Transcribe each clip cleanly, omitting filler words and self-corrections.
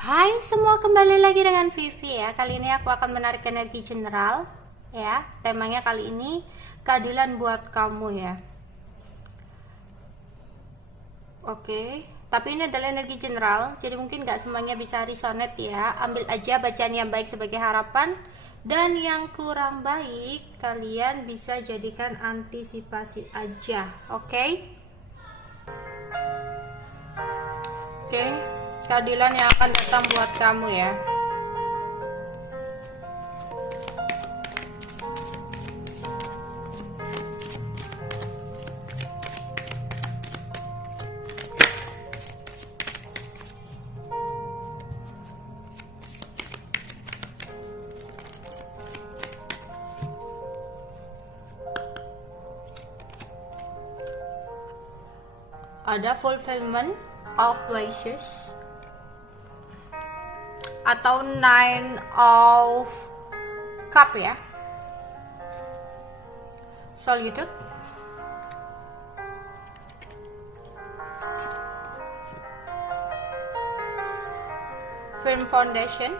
Hai semua, kembali lagi dengan Vivi ya. Kali ini aku akan menarik energi general ya. Temanya kali ini keadilan buat kamu ya. Oke, tapi ini adalah energi general, jadi mungkin gak semuanya bisa resonate ya. Ambil aja bacaan yang baik sebagai harapan, dan yang kurang baik kalian bisa jadikan antisipasi aja. Oke? Oke, keadilan yang akan datang buat kamu ya. Ada fulfillment of wishes atau nine of cup ya, solitude, firm foundation,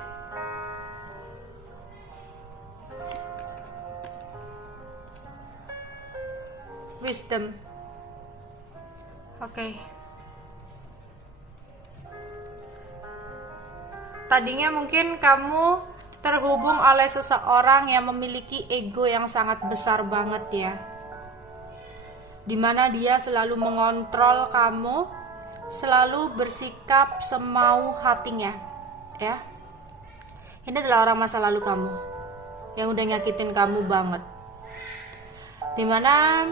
wisdom. Oke. Tadinya mungkin kamu terhubung oleh seseorang yang memiliki ego yang sangat besar banget ya. Dimana dia selalu mengontrol kamu, selalu bersikap semau hatinya ya. Ini adalah orang masa lalu kamu yang udah nyakitin kamu banget. Dimana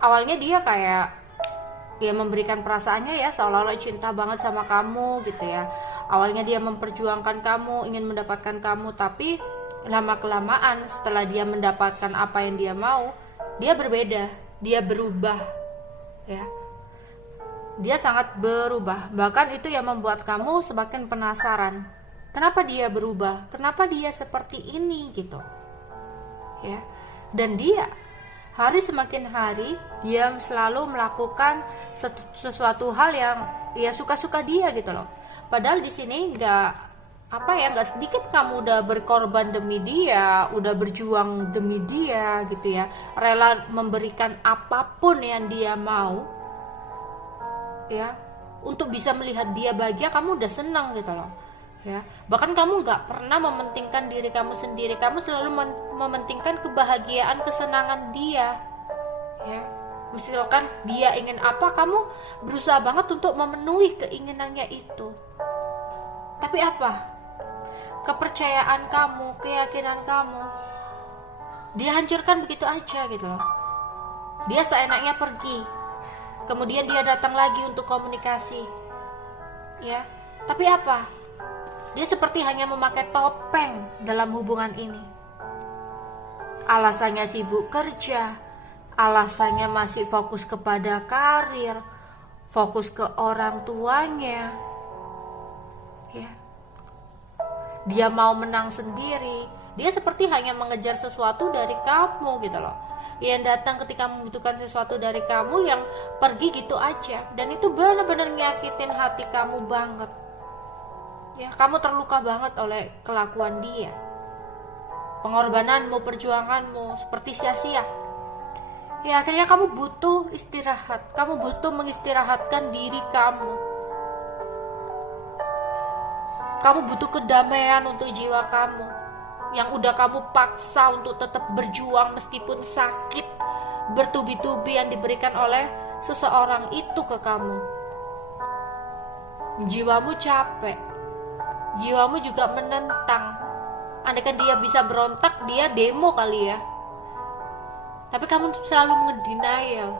awalnya dia kayak ya memberikan perasaannya ya, seolah-olah cinta banget sama kamu gitu ya. Awalnya dia memperjuangkan kamu, ingin mendapatkan kamu, tapi lama-kelamaan setelah dia mendapatkan apa yang dia mau, dia berbeda, dia berubah ya. Dia sangat berubah, bahkan itu yang membuat kamu semakin penasaran. Kenapa dia berubah? Kenapa dia seperti ini gitu ya. Dan dia hari semakin hari dia selalu melakukan sesuatu hal yang ya suka-suka dia gitu loh. Padahal di sini nggak sedikit kamu udah berkorban demi dia, udah berjuang demi dia gitu ya, rela memberikan apapun yang dia mau ya, untuk bisa melihat dia bahagia. Kamu udah senang gitu loh ya. Bahkan kamu nggak pernah mementingkan diri kamu sendiri, kamu selalu mementingkan kebahagiaan, kesenangan dia ya. Misalkan dia ingin apa, kamu berusaha banget untuk memenuhi keinginannya itu. Tapi apa, kepercayaan kamu, keyakinan kamu dia hancurkan begitu aja gitu loh. Dia seenaknya pergi, kemudian dia datang lagi untuk komunikasi ya. Tapi apa, dia seperti hanya memakai topeng dalam hubungan ini. Alasannya sibuk kerja, alasannya masih fokus kepada karir, fokus ke orang tuanya ya. Dia mau menang sendiri, dia seperti hanya mengejar sesuatu dari kamu gitu loh. Yang datang ketika membutuhkan sesuatu dari kamu, yang pergi gitu aja. Dan itu benar-benar nyakitin hati kamu banget ya. Kamu terluka banget oleh kelakuan dia. Pengorbananmu, perjuanganmu seperti sia-sia ya. Akhirnya kamu butuh istirahat, kamu butuh mengistirahatkan diri kamu. Kamu butuh kedamaian untuk jiwa kamu yang udah kamu paksa untuk tetap berjuang meskipun sakit bertubi-tubi yang diberikan oleh seseorang itu ke kamu. Jiwamu capek, jiwamu juga menentang. Andaikan dia bisa berontak, dia demo kali ya. Tapi kamu selalu ngedenial.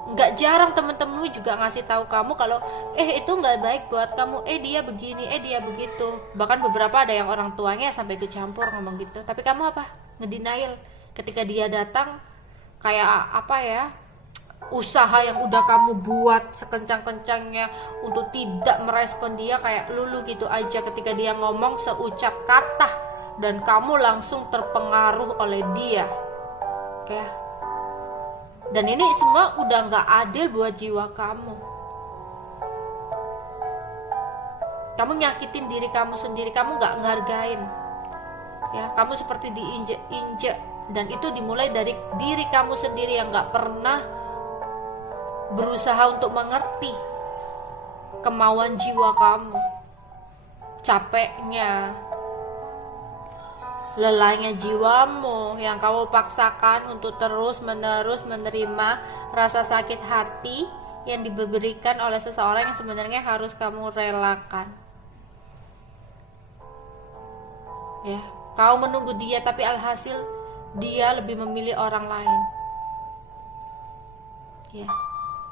Nggak jarang temen-temenmu juga ngasih tahu kamu kalau itu nggak baik buat kamu, dia begini, dia begitu. Bahkan beberapa ada yang orang tuanya sampai ikut campur ngomong gitu. Tapi kamu apa? Ngedenial. Ketika dia datang, kayak apa ya, usaha yang udah kamu buat sekencang-kencangnya untuk tidak merespon dia, kayak lulu gitu aja. Ketika dia ngomong seucap kata dan kamu langsung terpengaruh oleh dia ya. Dan ini semua udah gak adil buat jiwa kamu. Kamu nyakitin diri kamu sendiri, kamu nggak ngargain. Ya, kamu seperti diinjek-injek, dan itu dimulai dari diri kamu sendiri yang nggak pernah berusaha untuk mengerti kemauan jiwa kamu, capeknya, lelahnya jiwamu yang kamu paksakan untuk terus-menerus menerima rasa sakit hati yang diberikan oleh seseorang yang sebenarnya harus kamu relakan. Ya, kau menunggu dia, tapi alhasil dia lebih memilih orang lain. Ya,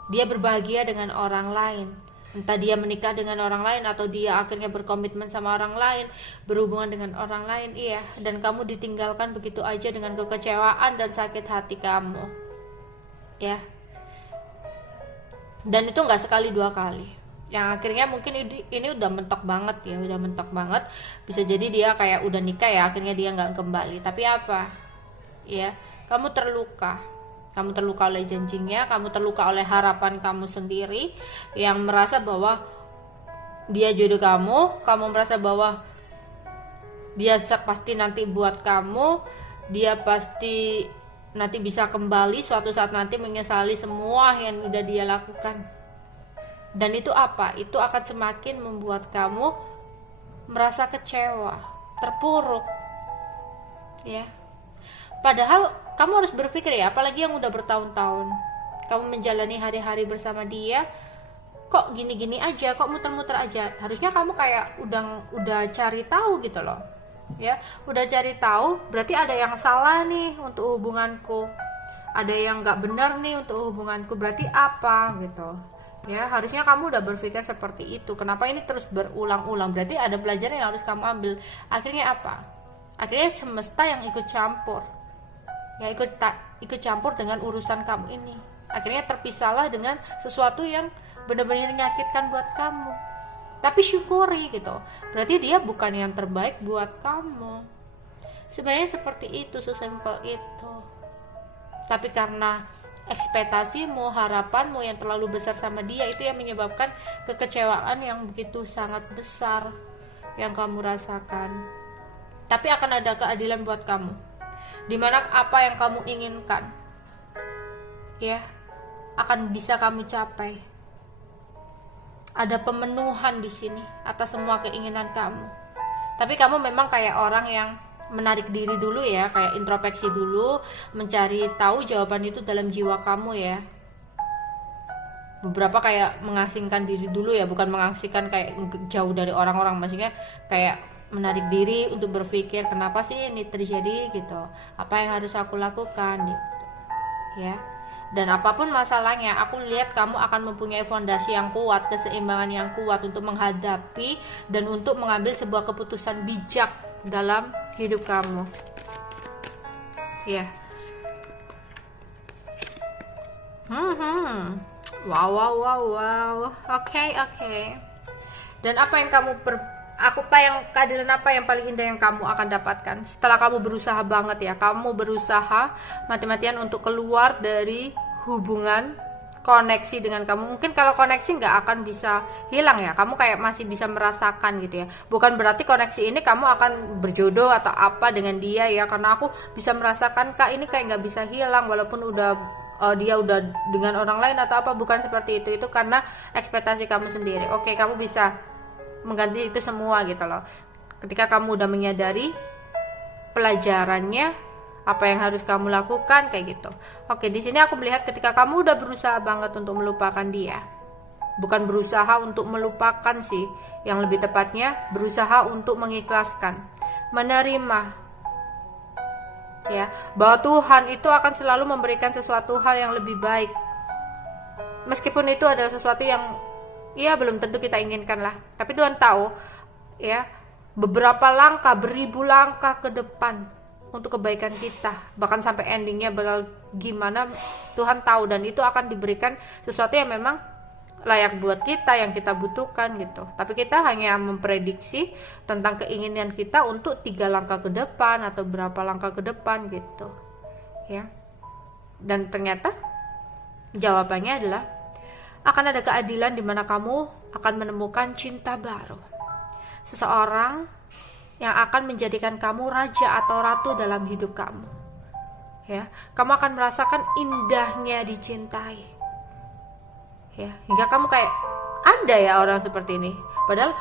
dia berbahagia dengan orang lain. Entah dia menikah dengan orang lain atau dia akhirnya berkomitmen sama orang lain, berhubungan dengan orang lain, iya. Dan kamu ditinggalkan begitu aja dengan kekecewaan dan sakit hati kamu. Ya. Dan itu nggak sekali dua kali. Yang akhirnya mungkin ini udah mentok banget ya, udah mentok banget. Bisa jadi dia kayak udah nikah ya, akhirnya dia nggak kembali. Tapi apa? Ya, kamu terluka. Kamu terluka oleh janjinya, kamu terluka oleh harapan kamu sendiri yang merasa bahwa dia jodoh kamu merasa bahwa dia pasti nanti buat kamu, dia pasti nanti bisa kembali suatu saat nanti menyesali semua yang udah dia lakukan. Dan itu apa? Itu akan semakin membuat kamu merasa kecewa, terpuruk. Ya. Padahal kamu harus berpikir ya, apalagi yang udah bertahun-tahun kamu menjalani hari-hari bersama dia, kok gini-gini aja, kok muter-muter aja. Harusnya kamu kayak udah cari tahu gitu loh. Ya, udah cari tahu, berarti ada yang salah nih untuk hubunganku. Ada yang nggak benar nih untuk hubunganku, berarti apa gitu. Ya, harusnya kamu udah berpikir seperti itu. Kenapa ini terus berulang-ulang? Berarti ada pelajaran yang harus kamu ambil. Akhirnya apa? Akhirnya semesta yang ikut campur. Ya, ikut campur dengan urusan kamu ini. Akhirnya terpisahlah dengan sesuatu yang benar-benar menyakitkan buat kamu. Tapi syukuri gitu. Berarti dia bukan yang terbaik buat kamu. Sebenarnya seperti itu, sesimpel itu. Tapi karena ekspektasimu, harapanmu yang terlalu besar sama dia, itu yang menyebabkan kekecewaan yang begitu sangat besar yang kamu rasakan. Tapi akan ada keadilan buat kamu. Dimana apa yang kamu inginkan, ya, akan bisa kamu capai. Ada pemenuhan di sini atas semua keinginan kamu. Tapi kamu memang kayak orang yang menarik diri dulu ya, kayak introspeksi dulu, mencari tahu jawaban itu dalam jiwa kamu ya. Beberapa kayak mengasingkan diri dulu ya, bukan mengasingkan kayak jauh dari orang-orang, maksudnya kayak menarik diri untuk berpikir kenapa sih ini terjadi gitu, apa yang harus aku lakukan gitu ya. Dan apapun masalahnya, aku lihat kamu akan mempunyai fondasi yang kuat, keseimbangan yang kuat untuk menghadapi dan untuk mengambil sebuah keputusan bijak dalam hidup kamu ya. Wow. Oke. Dan apa yang kamu keadilan apa yang paling indah yang kamu akan dapatkan setelah kamu berusaha banget ya, kamu berusaha mati-matian untuk keluar dari hubungan koneksi dengan kamu. Mungkin kalau koneksi nggak akan bisa hilang ya, kamu kayak masih bisa merasakan gitu ya. Bukan berarti koneksi ini kamu akan berjodoh atau apa dengan dia ya, karena aku bisa merasakan kak ini kayak nggak bisa hilang walaupun dia udah dengan orang lain atau apa. Bukan seperti itu karena ekspektasi kamu sendiri. Oke, kamu bisa mengganti itu semua gitu loh ketika kamu udah menyadari pelajarannya, apa yang harus kamu lakukan kayak gitu. Oke, di sini aku melihat ketika kamu udah berusaha banget untuk melupakan dia, bukan berusaha untuk melupakan sih, yang lebih tepatnya berusaha untuk mengikhlaskan, menerima ya, bahwa Tuhan itu akan selalu memberikan sesuatu hal yang lebih baik, meskipun itu adalah sesuatu yang ya belum tentu kita inginkan lah. Tapi Tuhan tahu ya, beberapa langkah, beribu langkah ke depan untuk kebaikan kita, bahkan sampai endingnya bakal gimana Tuhan tahu. Dan itu akan diberikan sesuatu yang memang layak buat kita, yang kita butuhkan gitu. Tapi kita hanya memprediksi tentang keinginan kita untuk 3 langkah ke depan atau berapa langkah ke depan gitu ya. Dan ternyata jawabannya adalah akan ada keadilan di mana kamu akan menemukan cinta baru seseorang yang akan menjadikan kamu raja atau ratu dalam hidup kamu. Ya, kamu akan merasakan indahnya dicintai. Ya, hingga kamu kayak, ada ya orang seperti ini. Padahal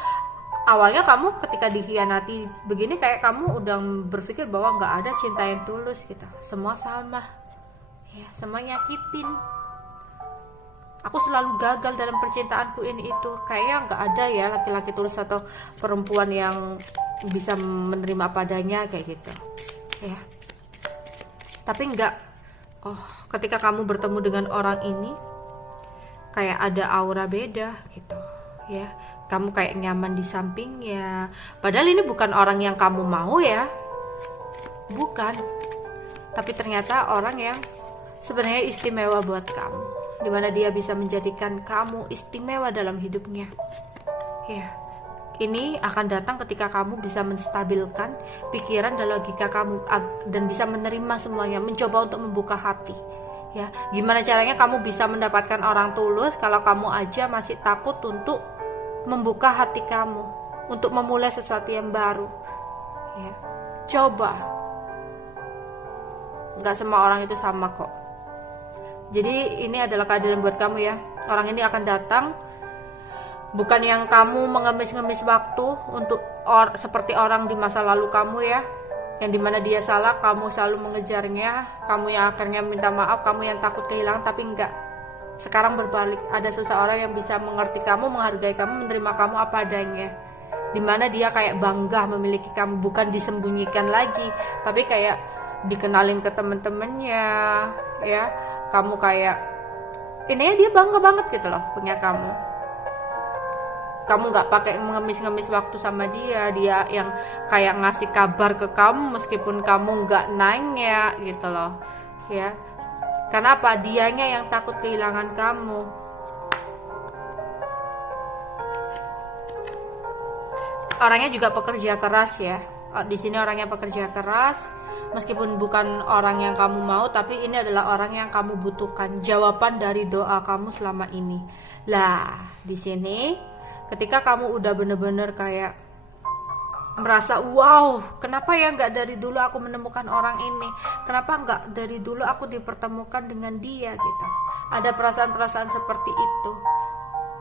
awalnya kamu ketika dikhianati begini kayak kamu udah berpikir bahwa nggak ada cinta yang tulus gitu. Semua sama. Ya, semua nyakitin. Aku selalu gagal dalam percintaanku ini itu. Kayaknya nggak ada ya laki-laki tulus atau perempuan yang bisa menerima padanya kayak gitu. Ya. Tapi enggak. Oh, ketika kamu bertemu dengan orang ini kayak ada aura beda gitu. Ya. Kamu kayak nyaman di sampingnya. Padahal ini bukan orang yang kamu mau ya. Bukan. Tapi ternyata orang yang sebenarnya istimewa buat kamu. Dimana dia bisa menjadikan kamu istimewa dalam hidupnya. Ya. Ini akan datang ketika kamu bisa menstabilkan pikiran dan logika kamu dan bisa menerima semuanya, mencoba untuk membuka hati. Ya, gimana caranya kamu bisa mendapatkan orang tulus kalau kamu aja masih takut untuk membuka hati kamu, untuk memulai sesuatu yang baru. Ya, coba. Gak semua orang itu sama kok. Jadi ini adalah keadilan buat kamu ya. Orang ini akan datang. Bukan yang kamu mengemis-ngemis waktu untuk seperti orang di masa lalu kamu ya, yang dimana dia salah, kamu selalu mengejarnya, kamu yang akhirnya minta maaf, kamu yang takut kehilangan. Tapi enggak, sekarang berbalik, ada seseorang yang bisa mengerti kamu, menghargai kamu, menerima kamu apa adanya, dimana dia kayak bangga memiliki kamu, bukan disembunyikan lagi, tapi kayak dikenalin ke temen-temennya ya. Kamu kayak ininya dia bangga banget gitu loh punya kamu. Kamu nggak pakai mengemis-ngemis waktu sama dia yang kayak ngasih kabar ke kamu meskipun kamu nggak nanya gitu loh ya. Karena apa? Dianya yang takut kehilangan kamu. Orangnya juga pekerja keras ya. Di sini orangnya pekerja keras, meskipun bukan orang yang kamu mau, tapi ini adalah orang yang kamu butuhkan, jawaban dari doa kamu selama ini. Lah, di sini ketika kamu udah bener-bener kayak merasa wow, kenapa ya nggak dari dulu aku menemukan orang ini, kenapa nggak dari dulu aku dipertemukan dengan dia gitu. Ada perasaan-perasaan seperti itu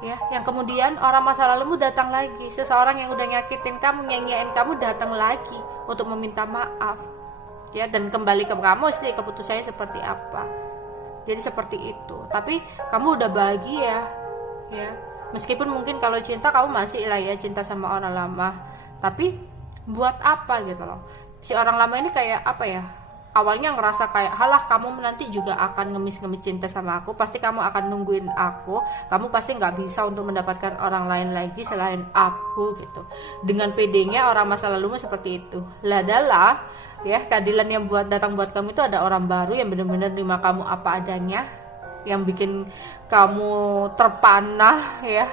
ya, yang kemudian orang masa lalumu datang lagi, seseorang yang udah nyakitin kamu, nyanyiin kamu datang lagi untuk meminta maaf ya, dan kembali ke kamu sih keputusannya seperti apa. Jadi seperti itu, tapi kamu udah bahagia ya. Meskipun mungkin kalau cinta kamu masih lah ya cinta sama orang lama, tapi buat apa gitu loh. Si orang lama ini kayak apa ya, awalnya ngerasa kayak halah kamu nanti juga akan ngemis-ngemis cinta sama aku, pasti kamu akan nungguin aku, kamu pasti nggak bisa untuk mendapatkan orang lain lagi selain aku gitu. Dengan pedenya orang masa lalumu seperti itu. Ladalah ya, keadilan yang datang buat kamu itu ada orang baru yang benar-benar terima kamu apa adanya, yang bikin kamu terpanah ya,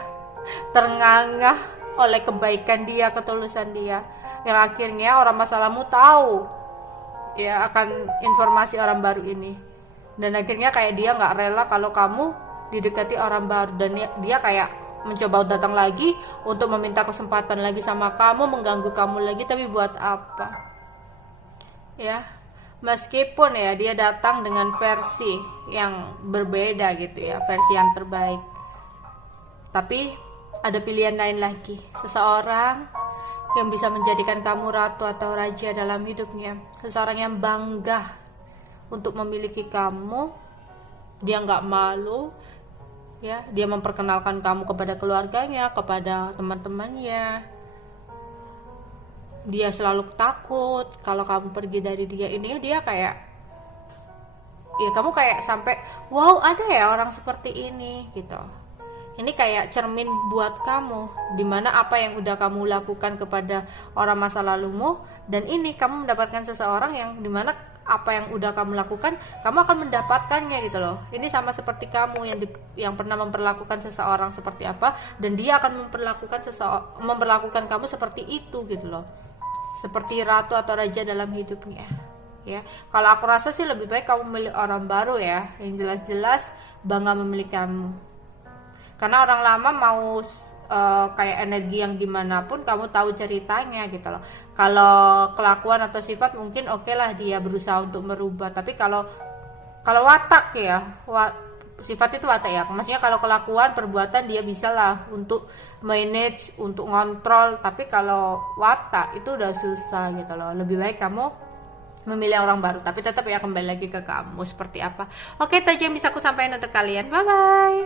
terngangah oleh kebaikan dia, ketulusan dia, yang akhirnya orang masa lalu tahu ya akan informasi orang baru ini, dan akhirnya kayak dia nggak rela kalau kamu didekati orang baru, dan dia kayak mencoba datang lagi untuk meminta kesempatan lagi sama kamu, mengganggu kamu lagi. Tapi buat apa ya? Meskipun ya dia datang dengan versi yang berbeda gitu ya, versi yang terbaik, tapi ada pilihan lain lagi, seseorang yang bisa menjadikan kamu ratu atau raja dalam hidupnya, seseorang yang bangga untuk memiliki kamu. Dia nggak malu ya, dia memperkenalkan kamu kepada keluarganya, kepada teman-temannya. Dia selalu takut kalau kamu pergi dari dia. Ini dia kayak ya, kamu kayak sampai wow, ada ya orang seperti ini gitu. Ini kayak cermin buat kamu, dimana apa yang udah kamu lakukan kepada orang masa lalumu, dan ini kamu mendapatkan seseorang yang dimana apa yang udah kamu lakukan, kamu akan mendapatkannya gitu loh. Ini sama seperti kamu yang pernah memperlakukan seseorang seperti apa, dan dia akan memperlakukan kamu seperti itu gitu loh, seperti ratu atau raja dalam hidupnya ya. Kalau aku rasa sih lebih baik kamu memilih orang baru ya, yang jelas-jelas bangga memiliki kamu. Karena orang lama mau kayak energi yang gimana pun kamu tahu ceritanya gitu loh. Kalau kelakuan atau sifat mungkin oke lah dia berusaha untuk merubah, tapi kalau watak ya, sifat itu watak ya. Maksudnya kalau kelakuan, perbuatan dia bisa lah untuk manage, untuk ngontrol. Tapi kalau watak itu udah susah gitu loh. Lebih baik kamu memilih orang baru. Tapi tetap ya kembali lagi ke kamu seperti apa. Oke, itu aja yang bisa aku sampaikan untuk kalian. Bye bye.